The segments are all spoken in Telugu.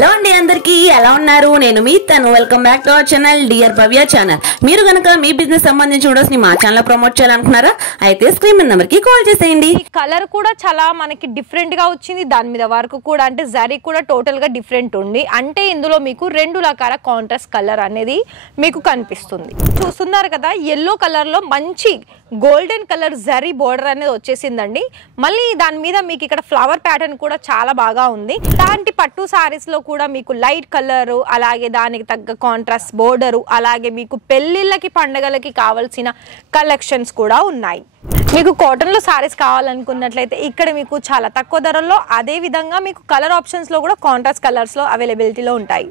హలో అండి అందరికీ ఎలా ఉన్నారు నేను మీ తను welcome back to our channel dear Bhavya channel మీరు గనుక మీ బిజినెస్ సంబంధించి వీడియోస్ ని మా ఛానల్ ప్రమోట్ చేయాలనుకున్నారా అయితే స్క్రీన్ మీద నంబర్ కి కాల్ చేసేయండి ఈ కలర్ కూడా చాలా మనకి డిఫరెంట్ గా వచ్చింది దాని మీద వర్క్ కూడా అంటే జరీ కూడా టోటల్ గా డిఫరెంట్ ఉంది అంటే ఇందులో మీకు రెండు రకాల కాంట్రాస్ట్ కలర్ అనేది మీకు కనిపిస్తుంది చూస్తున్నారు కదా yellow కలర్ లో మంచి గోల్డెన్ కలర్ జరీ బోర్డర్ అనేది వచ్చేసిందండి మళ్ళీ దాని మీద మీకు ఇక్కడ ఫ్లవర్ ప్యాటర్న్ కూడా చాలా బాగా ఉంది ఇలాంటి పట్టు సారీస్ లో కూడా మీకు లైట్ కలర్ అలాగే దానికి తగ్గ కాంట్రాస్ట్ బోర్డర్ అలాగే మీకు పెళ్లిళ్ళకి పండగలకి కావాల్సిన కలెక్షన్స్ కూడా ఉన్నాయి మీకు కాటన్ లో సారీస్ కావాలనుకున్నట్లయితే ఇక్కడ మీకు చాలా తక్కువ ధరల్లో అదే విధంగా మీకు కలర్ ఆప్షన్స్ లో కూడా కాంట్రాస్ట్ కలర్స్ లో అవైలబిలిటీలో ఉంటాయి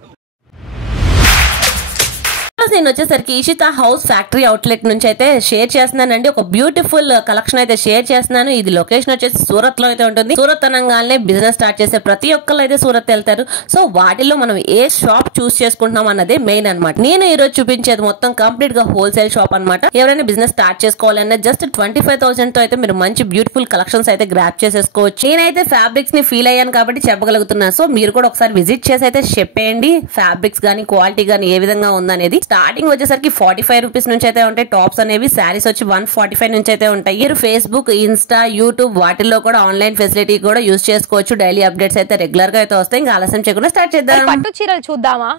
నేను వచ్చేసరికి ఈషిత హౌస్ ఫ్యాక్టరీ అవుట్లెట్ నుంచి అయితే షేర్ చేస్తున్నానండి ఒక బ్యూటిఫుల్ కలెక్షన్ అయితే షేర్ చేస్తున్నాను ఇది లొకేషన్ వచ్చేసి సూరత్ లో అయితే ఉంటుంది సూరత్ అనగానే బిజినెస్ స్టార్ట్ చేసే ప్రతి ఒక్కరు అయితే సూరత్ వెళ్తారు సో వాటిలో మనం ఏ షాప్ చూస్ చేసుకుంటున్నాం అన్నదే మెయిన్ అనమాట నేను ఈ రోజు చూపించేది మొత్తం కంప్లీట్ గా హోల్సేల్ షాప్ అనమాట ఎవరైనా బిజినెస్ స్టార్ట్ చేసుకోవాలన్నా జస్ట్ 25,000 తో అయితే మీరు మంచి బ్యూటిఫుల్ కలెక్షన్స్ అయితే గ్రాప్ చేసేసుకోవచ్చు నేనైతే ఫ్యాబ్రిక్స్ ని ఫీల్ అయ్యాను కాబట్టి చెప్పగలుగుతున్నాను సో మీరు కూడా ఒకసారి విజిట్ చేసి అయితే చెప్పేయండి ఫ్యాబ్రిక్స్ గానీ క్వాలిటీ గానీ ఏ విధంగా ఉందనేది స్టార్టింగ్ వచ్చేసరికి 45 రూపీస్ నుంచి అయితే ఉంటాయి టాప్స్ అనేవి శారీస్ వచ్చి 145 నుంచి అయితే ఉంటాయి మీరు ఫేస్బుక్ ఇన్స్టా యూట్యూబ్ వాటిల్లో కూడా ఆన్లైన్ ఫెసిలిటీ కూడా యూజ్ చేసుకోవచ్చు డైలీ అప్డేట్స్ అయితే రెగ్యులర్ గా అయితే వస్తాయి ఇంకా ఆలస్యం చేయకుండా స్టార్ట్ చేద్దాం పట్టు చీరలు చూద్దామా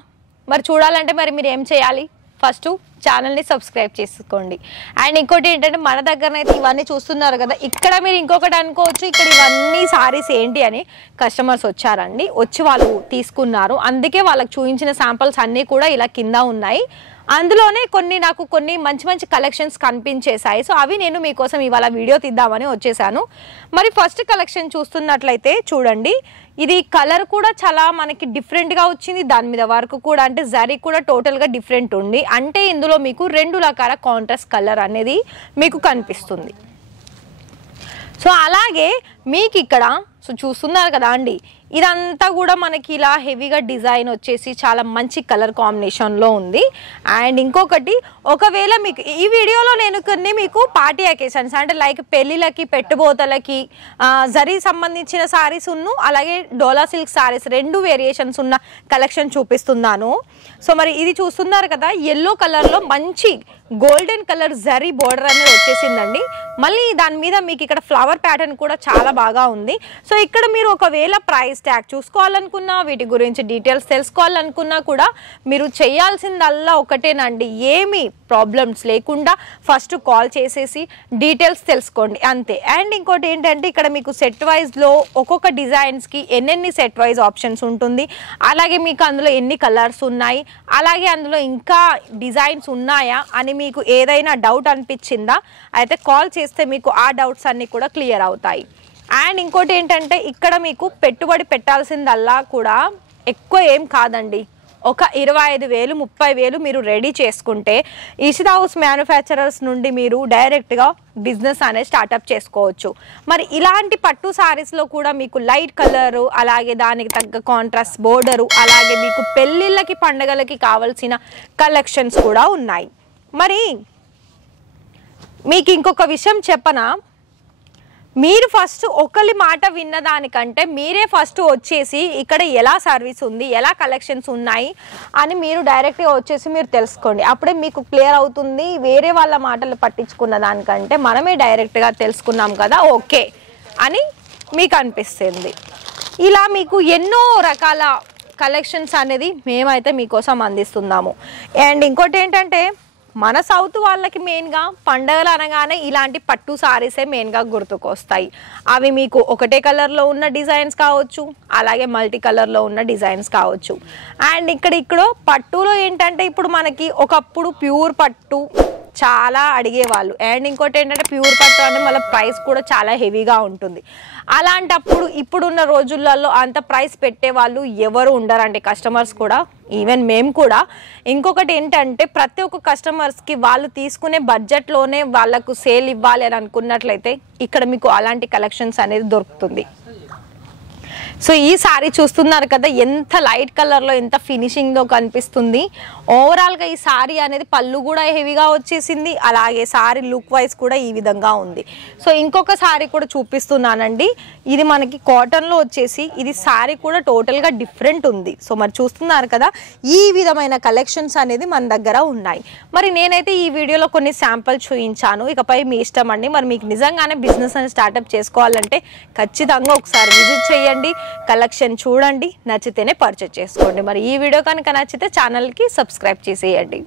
మరి చూడాలంటే మరి మీరు ఏం చేయాలి ఫస్ట్ ఛానల్ ని సబ్స్క్రైబ్ చేసుకోండి అండ్ ఇంకోటి ఏంటంటే మన దగ్గరనైతే ఇవన్నీ చూస్తున్నారు కదా ఇక్కడ మీరు ఇంకొకటి అనుకోవచ్చు ఇక్కడ ఇవన్నీ సారీస్ ఏంటి అని కస్టమర్స్ వచ్చారండి వచ్చి వాళ్ళు తీసుకున్నారు అందుకే వాళ్ళకి చూపించిన శాంపిల్స్ అన్నీ కూడా ఇలా కింద ఉన్నాయి అందులోనే నాకు కొన్ని మంచి మంచి కలెక్షన్స్ కనిపించేశాయి సో అవి నేను మీకోసం ఇవాళ వీడియో తీద్దామని వచ్చేసాను మరి ఫస్ట్ కలెక్షన్ చూస్తున్నట్లయితే చూడండి ఇది కలర్ కూడా చాలా మనకి డిఫరెంట్ గా వచ్చింది దాని మీద వర్క్ కూడా అంటే జరీ కూడా టోటల్ గా డిఫరెంట్ ఉంది అంటే ఇందులో మీకు రెండు రకాల కాంట్రాస్ట్ కలర్ అనేది మీకు కనిపిస్తుంది సో అలాగే మీకు ఇక్కడ సో చూస్తున్నారు కదా అండి ఇదంతా కూడా మనకి ఇలా హెవీగా డిజైన్ వచ్చేసి చాలా మంచి కలర్ కాంబినేషన్లో ఉంది అండ్ ఇంకొకటి ఒకవేళ మీకు ఈ వీడియోలో నేను కొన్ని మీకు పార్టీ అకేషన్స్ అంటే లైక్ పెళ్ళిళ్ళకి పెట్టుబోతలకి జరీ సంబంధించిన సారీస్ ఉన్ను అలాగే డోలా సిల్క్ సారీస్ రెండు వేరియేషన్స్ ఉన్న కలెక్షన్ చూపిస్తున్నాను సో మరి ఇది చూస్తున్నారు కదా yellow కలర్లో మంచి గోల్డెన్ కలర్ జరీ బోర్డర్ అనేది వచ్చేసిందండి మళ్ళీ దాని మీద మీకు ఇక్కడ ఫ్లవర్ ప్యాటర్న్ కూడా చాలా బాగా ఉంది సో ఇక్కడ మీరు ఒకవేళ ప్రైస్ ట్యాగ్ చూసుకోవాలనుకున్నా వీటి గురించి డీటెయిల్స్ తెలుసుకోవాలనుకున్నా కూడా మీరు చేయాల్సిందల్లా ఒకటేనండి ఏమి ప్రాబ్లమ్స్ లేకుండా ఫస్ట్ కాల్ చేసేసి డీటెయిల్స్ తెలుసుకోండి అంతే అండ్ ఇంకోటి ఏంటంటే ఇక్కడ మీకు సెట్ వైజ్లో ఒక్కొక్క డిజైన్స్కి ఎన్నెన్ని సెట్ వైజ్ ఆప్షన్స్ ఉంటుంది అలాగే మీకు అందులో ఎన్ని కలర్స్ ఉన్నాయి అలాగే అందులో ఇంకా డిజైన్స్ ఉన్నాయా అని మీకు ఏదైనా డౌట్ అనిపించిందా అయితే కాల్ చేస్తే మీకు ఆ డౌట్స్ అన్నీ కూడా క్లియర్ అవుతాయి అండ్ ఇంకోటి ఏంటంటే ఇక్కడ మీకు పెట్టుబడి పెట్టాల్సిందల్లా కూడా ఎక్కువ ఏం కాదండి ఒక 25,000 30,000 మీరు రెడీ చేసుకుంటే ఈషిత హౌస్ మ్యానుఫ్యాక్చరర్స్ నుండి మీరు డైరెక్ట్గా బిజినెస్ అనేది స్టార్ట్అప్ చేసుకోవచ్చు మరి ఇలాంటి పట్టు సారీస్లో కూడా మీకు లైట్ కలరు అలాగే దానికి తగ్గ కాంట్రాస్ట్ బోర్డరు అలాగే మీకు పెళ్ళిళ్ళకి పండగలకి కావాల్సిన కలెక్షన్స్ కూడా ఉన్నాయి మరి మీకు ఇంకొక విషయం చెప్పనా మీరు ఫస్ట్ ఒకరి మాట విన్నదానికంటే మీరే ఫస్ట్ వచ్చేసి ఇక్కడ ఎలా సర్వీస్ ఉంది ఎలా కలెక్షన్స్ ఉన్నాయి అని మీరు డైరెక్ట్గా వచ్చేసి మీరు తెలుసుకోండి అప్పుడే మీకు క్లియర్ అవుతుంది వేరే వాళ్ళ మాటలు పట్టించుకున్న దానికంటే మనమే డైరెక్ట్గా తెలుసుకున్నాం కదా ఓకే అని మీకు అనిపిస్తుంది ఇలా మీకు ఎన్నో రకాల కలెక్షన్స్ అనేది మేమైతే మీకోసం అందిస్తున్నాము అండ్ ఇంకోటి ఏంటంటే మన సౌత్ వాళ్ళకి మెయిన్గా పండగలు అనగానే ఇలాంటి పట్టు సారీసే మెయిన్గా గుర్తుకొస్తాయి అవి మీకు ఒకటే కలర్లో ఉన్న డిజైన్స్ కావచ్చు అలాగే మల్టీ కలర్లో ఉన్న డిజైన్స్ కావచ్చు అండ్ ఇక్కడ పట్టులో ఏంటంటే ఇప్పుడు మనకి ఒకప్పుడు ప్యూర్ పట్టు చాలా అడిగేవాళ్ళు అండ్ ఇంకోటి ఏంటంటే ప్యూర్ పట్టు అంటే మళ్ళీ ప్రైస్ కూడా చాలా హెవీగా ఉంటుంది అలాంటప్పుడు ఇప్పుడున్న రోజులలో అంత ప్రైస్ పెట్టేవాళ్ళు ఎవరు ఉండరండి కస్టమర్స్ కూడా ఈవెన్ మేము కూడా ఇంకొకటి ఏంటంటే ప్రతి ఒక్క కస్టమర్స్కి వాళ్ళు తీసుకునే బడ్జెట్లోనే వాళ్ళకు సేల్ ఇవ్వాలి అని అనుకున్నట్లయితే ఇక్కడ మీకు అలాంటి కలెక్షన్స్ అనేది దొరుకుతుంది సో ఈ సారీ చూస్తున్నారు కదా ఎంత లైట్ కలర్లో ఎంత ఫినిషింగ్లో కనిపిస్తుంది. ఓవరాల్గా ఈ సారీ అనేది పళ్ళు కూడా హెవీగా వచ్చేసింది, అలాగే సారీ లుక్ వైజ్ కూడా ఈ విధంగా ఉంది. సో ఇంకొక సారీ కూడా చూపిస్తున్నానండి. ఇది మనకి కాటన్లో వచ్చేసి ఇది సారీ కూడా టోటల్గా డిఫరెంట్ ఉంది. సో మరి చూస్తున్నారు కదా ఈ విధమైన కలెక్షన్స్ అనేది మన దగ్గర ఉన్నాయి. మరి నేనైతే ఈ వీడియోలో కొన్ని శాంపుల్ చూపించాను, ఇకపై మీ ఇష్టం అండి. మరి మీకు నిజంగానే బిజినెస్ అని స్టార్ట్అప్ చేసుకోవాలంటే ఖచ్చితంగా ఒకసారి విజిట్ చేయండి, కలెక్షన్ చూడండి, నచ్చితేనే పర్చేజ్ చేసుకోండి. మరి ఈ వీడియో కనుక నచ్చితే ఛానల్కి సబ్స్క్రైబ్ చేసేయండి.